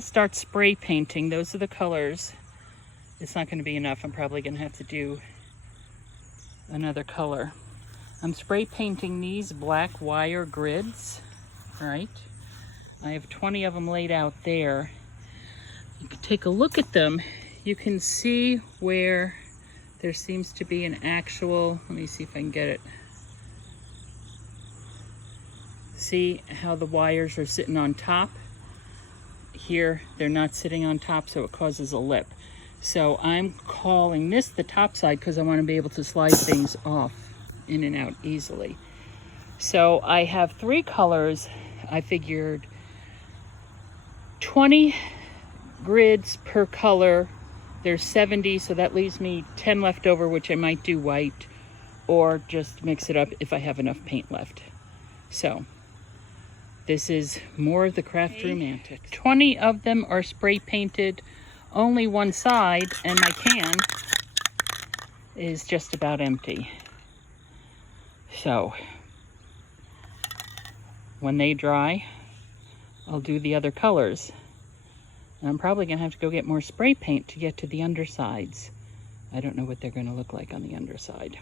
Start spray painting. Those are the colors. It's not going to be enough. I'm probably going to have to do another color. I'm spray painting these black wire grids, right? I have 20 of them laid out there. You can take a look at them. You can see where there seems to be an actual, let me see if I can get it. See how the wires are sitting on top? Here, they're not sitting on top, so it causes a lip. So I'm calling this the top side because I want to be able to slide things off in and out easily. So I have 3 colors. I figured 20 grids per color. There's 70, so that leaves me 10 left over, which I might do white or just mix it up if I have enough paint left. So this is more of the craft room antics. 20 of them are spray painted, only one side, and my can is just about empty. So when they dry, I'll do the other colors. And I'm probably gonna have to go get more spray paint to get to the undersides. I don't know what they're gonna look like on the underside.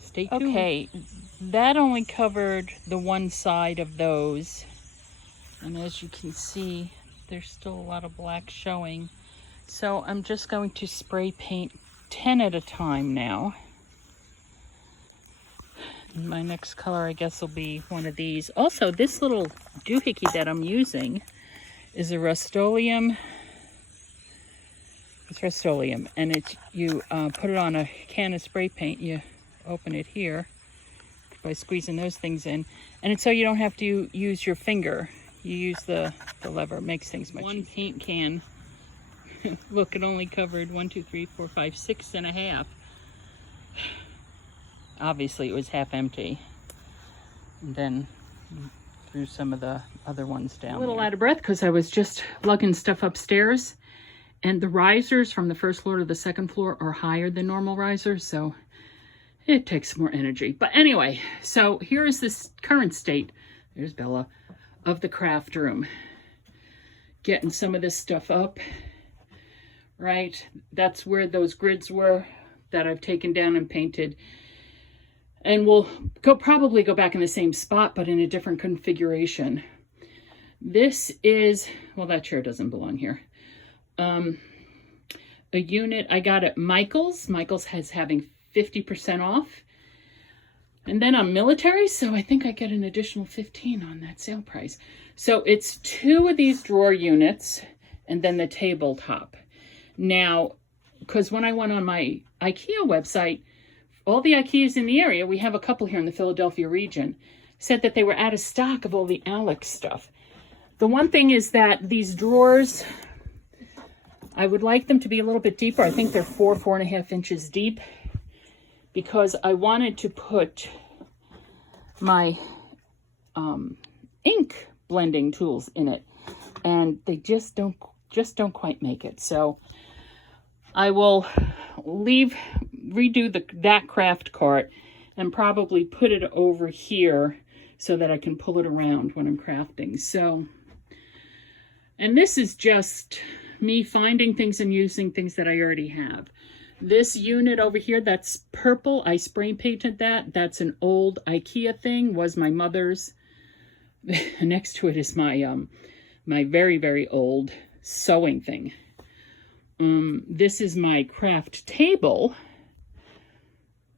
Stay tuned. Okay, that only covered the one side of those. And as you can see, there's still a lot of black showing. So I'm just going to spray paint 10 at a time now. And my next color, I guess, will be one of these. Also, this little doohickey that I'm using is a Rust-Oleum. It's Rust-Oleum, and it's you put it on a can of spray paint. You open it here by squeezing those things in, and it's so you don't have to use your finger. You use the lever. It makes things much easier. One paint can. Look, it only covered 1, 2, 3, 4, 5, 6 and a half. Obviously, it was half empty. And then threw some of the other ones down. A little out of breath because I was just lugging stuff upstairs, and the risers from the first floor to the second floor are higher than normal risers, so it takes more energy. But anyway, so here is this current state, there's Bella, of the craft room. Getting some of this stuff up, right? That's where those grids were that I've taken down and painted. And we'll probably go back in the same spot, but in a different configuration. This is, well, that chair doesn't belong here. A unit I got at Michael's. Michael's has having 50% off. And then I'm military, so I think I get an additional 15 on that sale price. So it's 2 of these drawer units and then the tabletop. Now, because when I went on my IKEA website, all the IKEAs in the area, we have a couple here in the Philadelphia region, said that they were out of stock of all the Alex stuff. The one thing is that these drawers, I would like them to be a little bit deeper. I think they're 4.5 inches deep, because I wanted to put my ink blending tools in it, and they just don't quite make it. So I will redo that craft cart and probably put it over here so that I can pull it around when I'm crafting. So, and this is just me finding things and using things that I already have. This unit over here, that's purple. I spray painted that. That's an old IKEA thing, was my mother's. Next to it is my my very, very old sewing thing. This is my craft table.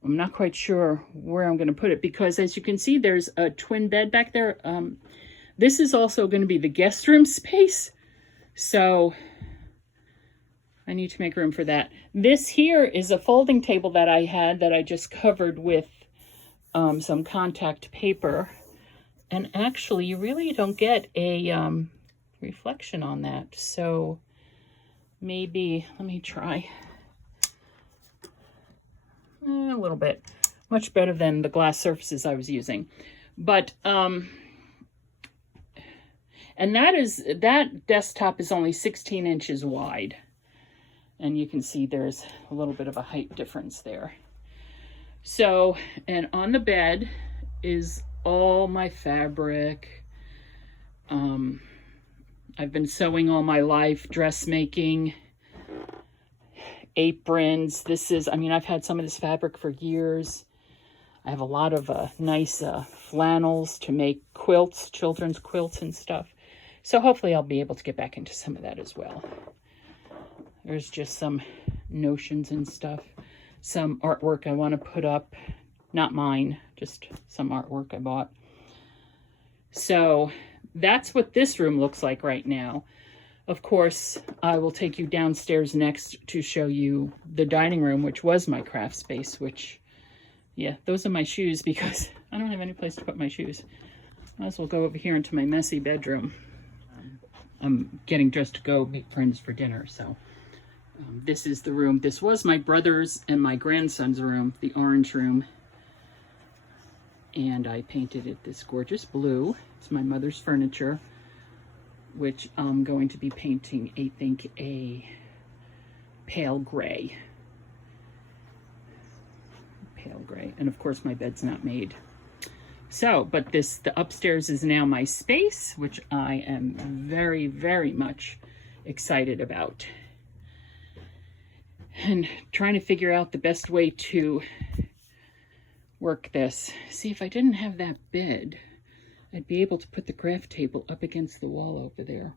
I'm not quite sure where I'm going to put it because, as you can see, there's a twin bed back there. This is also going to be the guest room space, so I need to make room for that. This here is a folding table that I had that I just covered with some contact paper. And actually, you really don't get a reflection on that. So maybe, let me try. A little bit. Much better than the glass surfaces I was using. But, and that desktop is only 16 inches wide. And you can see there's a little bit of a height difference there. So, and on the bed is all my fabric, I've been sewing all my life, dressmaking, aprons. This is, I mean, I've had some of this fabric for years. I have a lot of nice flannels to make quilts, children's quilts and stuff. So hopefully I'll be able to get back into some of that as well. There's just some notions and stuff. Some artwork I want to put up. Not mine, just some artwork I bought. So that's what this room looks like right now. Of course, I will take you downstairs next to show you the dining room, which was my craft space, which, yeah, those are my shoes because I don't have any place to put my shoes. Might as well go over here into my messy bedroom. I'm getting dressed to go make friends for dinner, so this is the room. This was my brother's and my grandson's room, the orange room. And I painted it this gorgeous blue. It's my mother's furniture, which I'm going to be painting, I think, a pale gray. Pale gray. And of course my bed's not made. So, but the upstairs is now my space, which I am very, very much excited about. And trying to figure out the best way to work this. See, if I didn't have that bed, I'd be able to put the craft table up against the wall over there.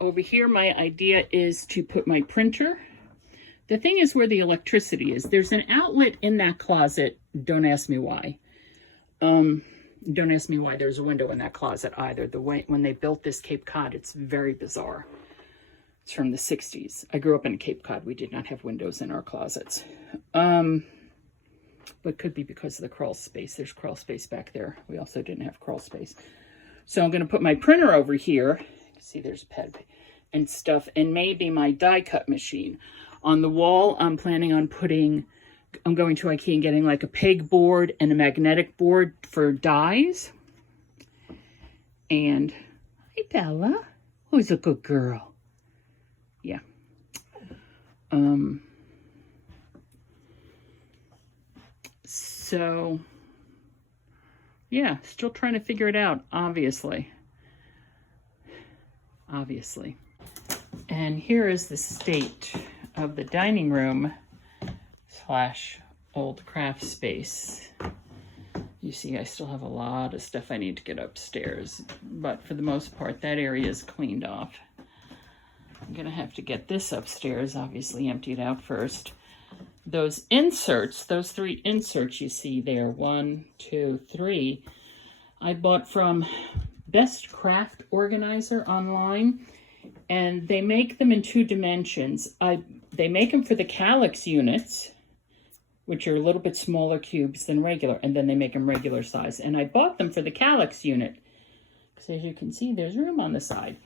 Over here, my idea is to put my printer. The thing is where the electricity is. There's an outlet in that closet. Don't ask me why. Don't ask me why there's a window in that closet either. The way when they built this Cape Cod, it's very bizarre. It's from the 60s. I grew up in Cape Cod. We did not have windows in our closets. But could be because of the crawl space. There's crawl space back there. We also didn't have crawl space. So I'm going to put my printer over here. You can see there's ped and stuff. And maybe my die cut machine. On the wall, I'm planning on putting, I'm going to IKEA and getting like a peg board and a magnetic board for dies. And, hi Bella. Who's a good girl? Yeah. So, yeah, still trying to figure it out, obviously. Obviously. And here is the state of the dining room / old craft space. You see, I still have a lot of stuff I need to get upstairs, but for the most part, that area is cleaned off. I'm gonna have to get this upstairs, obviously emptied out first. Those inserts, those 3 inserts you see there, 1, 2, 3, I bought from Best Craft Organizer online, and they make them in 2 dimensions. They make them for the Kallax units, which are a little bit smaller cubes than regular, and then they make them regular size. And I bought them for the Kallax unit, because as you can see, there's room on the side.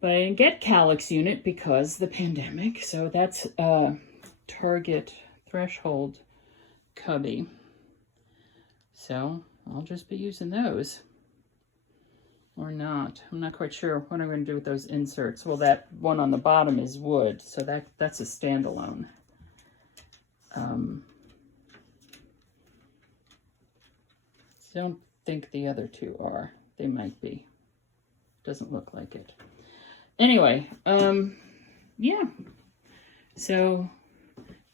But I didn't get Kallax unit because of the pandemic, so that's Target Threshold cubby. So I'll just be using those. Or not. I'm not quite sure what I'm going to do with those inserts. Well, that one on the bottom is wood, so that's a standalone. Don't think the other 2 are. They might be. Doesn't look like it. Anyway, yeah. So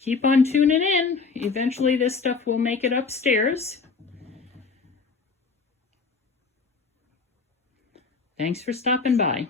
keep on tuning in. Eventually this stuff will make it upstairs. Thanks for stopping by.